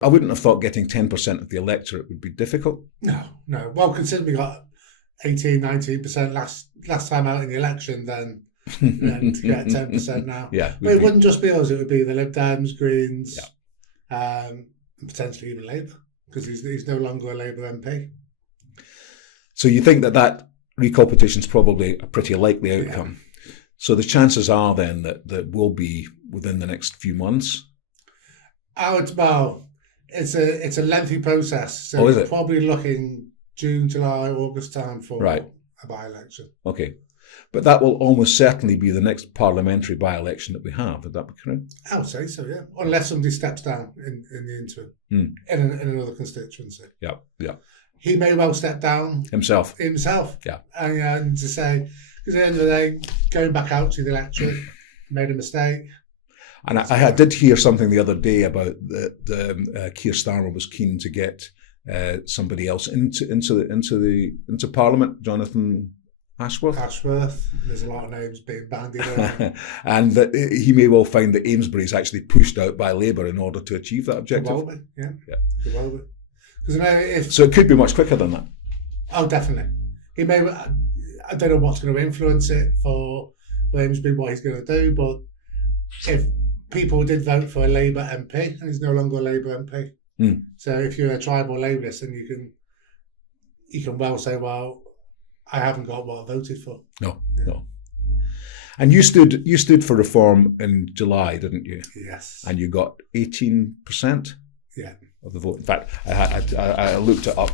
I wouldn't have thought getting 10% of the electorate would be difficult. No. Well, considering we got 18, 19% last time out in the election, then to get 10% now. Yeah, but it wouldn't just be us, it would be the Lib Dems, Greens, and potentially even Labour, because he's no longer a Labour MP. So you think that recall petition is probably a pretty likely outcome. Yeah. So the chances are then that will be within the next few months? It's a lengthy process. So is it? Probably looking June, July, August time for a by-election. Okay. But that will almost certainly be the next parliamentary by-election that we have. Would that be correct? I would say so, yeah. Unless somebody steps down in the interim in another constituency. Yeah. He may well step down himself. Yeah. And to say, because at the end of the day, going back out to the electorate, made a mistake. And I did hear something the other day about that Keir Starmer was keen to get somebody else into Parliament, Jonathan Ashworth. There's a lot of names being bandied around. And that he may well find that Amesbury is actually pushed out by Labour in order to achieve that objective. It will be, yeah. It will be. So it could be much quicker than that. Oh, definitely. He may. I don't know what's going to influence it for Amesbury, what he's going to do, but if people did vote for a Labour MP and he's no longer a Labour MP, so if you're a tribal Labourist, then you can well say, well, I haven't got what I voted for. No. And you stood for reform in July, didn't you? Yes. And you got 18%. Yeah. Of the vote. In fact, I looked it up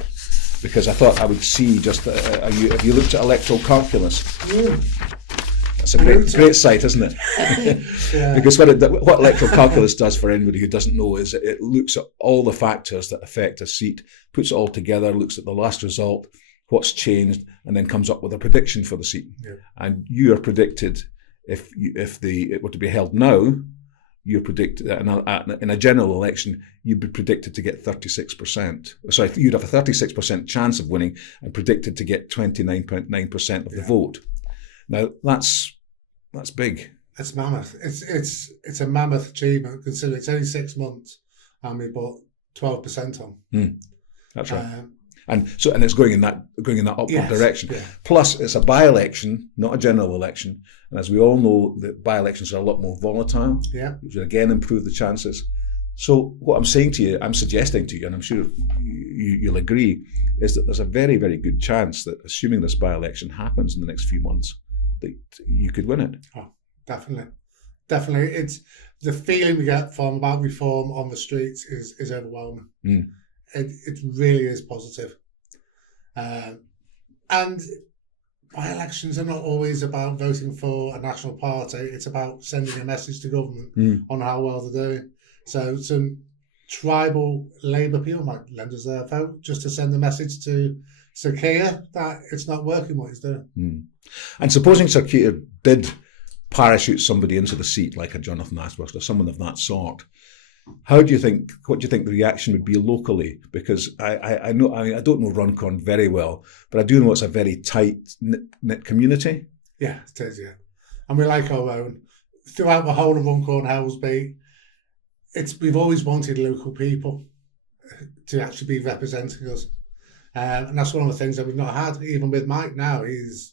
because I thought I would see just if you looked at electoral calculus. It's a great site, isn't it? Yeah. Because what electoral calculus does for anybody who doesn't know is it looks at all the factors that affect a seat, puts it all together, looks at the last result, what's changed, and then comes up with a prediction for the seat. Yeah. And you are predicted if it were to be held now. You're predicted in a general election, you'd be predicted to get 36%. Sorry, you'd have a 36% chance of winning and predicted to get 29.9% of the vote. Now that's big. It's mammoth. It's a mammoth achievement considering it's only 6 months and we bought 12% on. That's right. And it's going in that upward direction. Yeah. Plus, it's a by-election, not a general election. And as we all know, the by-elections are a lot more volatile, which will again improve the chances. So what I'm suggesting to you, and I'm sure you'll agree, is that there's a very, very good chance that, assuming this by-election happens in the next few months, that you could win it. Oh, definitely. It's the feeling we get from about reform on the streets is overwhelming. It really is positive. And by-elections are not always about voting for a national party. It's about sending a message to government on how well they're doing. So some tribal Labour people might lend us their vote just to send a message to Sir Keir that it's not working what he's doing. And supposing Sir Keir did parachute somebody into the seat, like a Jonathan Ashworth or someone of that sort, what do you think the reaction would be locally? Because I don't know Runcorn very well, but I do know it's a very tight-knit community. Yeah, it is, yeah. And we like our own. Throughout the whole of Runcorn, Hellsby, we've always wanted local people to actually be representing us. And that's one of the things that we've not had, even with Mike now. Is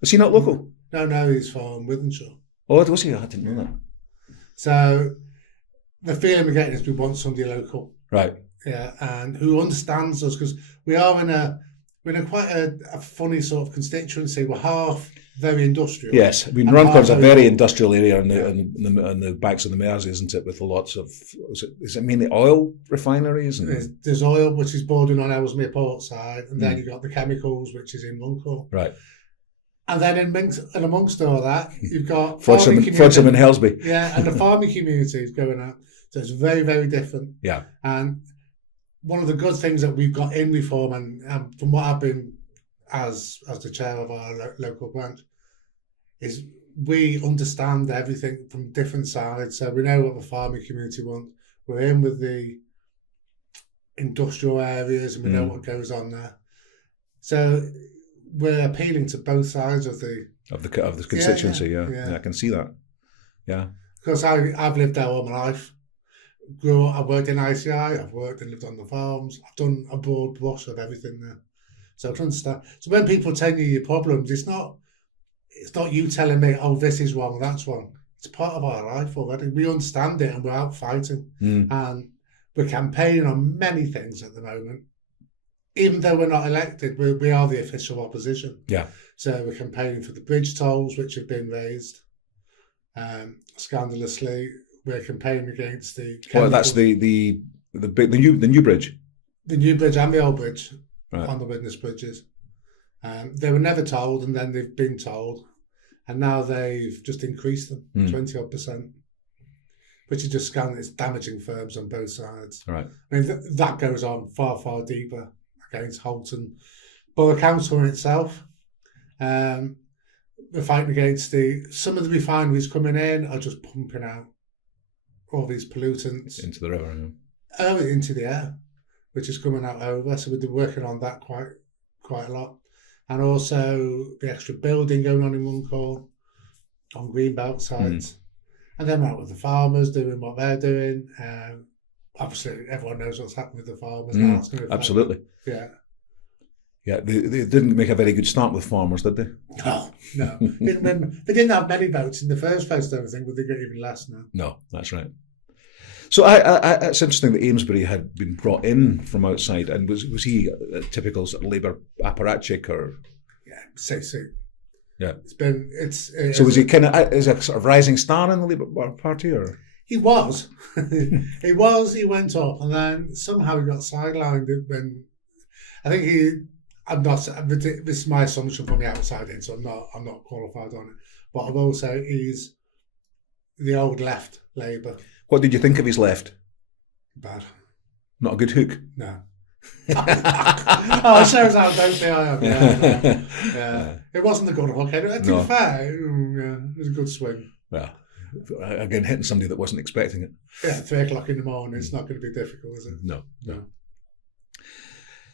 he not local? No, he's from Wythenshawe. Oh, was he? I didn't know that. So the feeling we're getting is we want somebody local. Right. Yeah, and who understands us, because we are in a quite a funny sort of constituency. We're half very industrial. Yes, I mean Runcorn's a very industrial area on the banks of the Mersey, isn't it? With lots of is it mainly oil refineries? There's oil, which is bordering on Ellesmere Port side, and then you've got the chemicals, which is in Runcorn. Right. And then amongst all that, you've got Frodsham and Hellsby. Yeah, and the farming community is going out. So it's very, very different. Yeah. And one of the good things that we've got in reform, and from what I've been as the chair of our local branch, is we understand everything from different sides. So we know what the farming community wants. We're in with the industrial areas, and we know what goes on there. So we're appealing to both sides of the constituency. Yeah, I can see that. Yeah, because I've lived there all my life. I worked in ICI, I've worked and lived on the farms, I've done a broad brush of everything there. So I can understand. So when people tell you your problems, it's not you telling me, oh, this is wrong, that's wrong. It's part of our life already. We understand it and we're out fighting. And we're campaigning on many things at the moment. Even though we're not elected, we are the official opposition. Yeah. So we're campaigning for the bridge tolls, which have been raised. Scandalously, we're campaigning against the. Well, that's the new bridge. The new bridge and the old bridge, right, on the witness bridges. They were never told, and then they've been told, and now they've just increased them 20-odd%, which is just scandalous. It's damaging firms on both sides. Right. I mean, that goes on far, far deeper against Holton Borough Council in itself. We're fighting against some of the refineries coming in are just pumping out all these pollutants into the river, into the air, which is coming out over. So we've been working on that quite a lot, and also the extra building going on in Runcorn on greenbelt sites, and then we're out with the farmers doing what they're doing. Obviously, everyone knows what's happening with the farmers now. Absolutely. Yeah. Yeah, they didn't make a very good start with farmers, did they? No. They didn't have many votes in the first place, I don't think, but they get even less now. No, that's right. So it's interesting that Amesbury had been brought in from outside, and was he a typical sort of Labour apparatchik or? Yeah, so. Yeah. So was he kind of is a sort of rising star in the Labour Party, or? He was. He went up, and then somehow he got sidelined when I think this is my assumption from the outside in, so I'm not qualified on it. But I will say he's the old left Labour. What did you think of his left? Bad. Not a good hook? No. Oh, it shows how dopey I am. Yeah. It wasn't a good hook. To be fair, it was a good swing. Yeah. Again, hitting somebody that wasn't expecting it. Yeah, 3:00 in the morning. It's not going to be difficult, is it? No.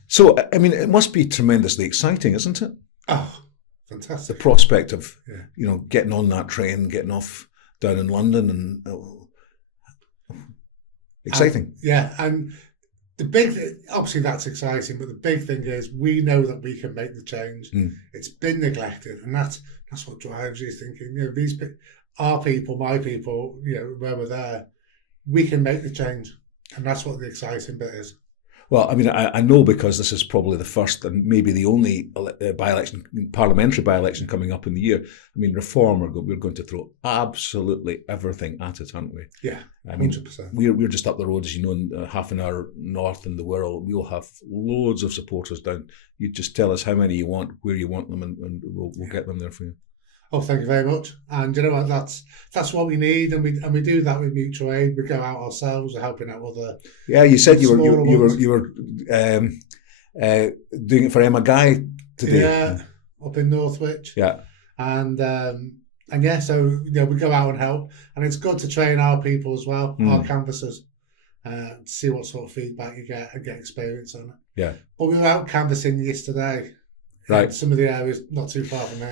So, I mean, it must be tremendously exciting, isn't it? Oh, fantastic. The prospect of, getting on that train, getting off down in London, and exciting. And the big thing, obviously that's exciting, but the big thing is we know that we can make the change. It's been neglected, and that's what drives you, thinking, these our people, my people, where we're there, we can make the change, and that's what the exciting bit is. Well, I mean, I know because this is probably the first and maybe the only parliamentary by-election coming up in the year. I mean, Reform, we're going to throw absolutely everything at it, aren't we? Yeah, 100%. I mean, we're just up the road, as you know, in half an hour north in the world. We'll have loads of supporters down. You just tell us how many you want, where you want them, and we'll get them there for you. Oh, thank you very much. And you know what? That's what we need, and we do that with mutual aid. We go out ourselves, we're helping out other. Yeah, you said you were doing it for Emma Guy today. Yeah, up in Northwich. Yeah, and yeah, so we go out and help, and it's good to train our people as well, our canvassers, to see what sort of feedback you get and get experience on it. Yeah, but we were out canvassing yesterday. Right, some of the areas not too far from here.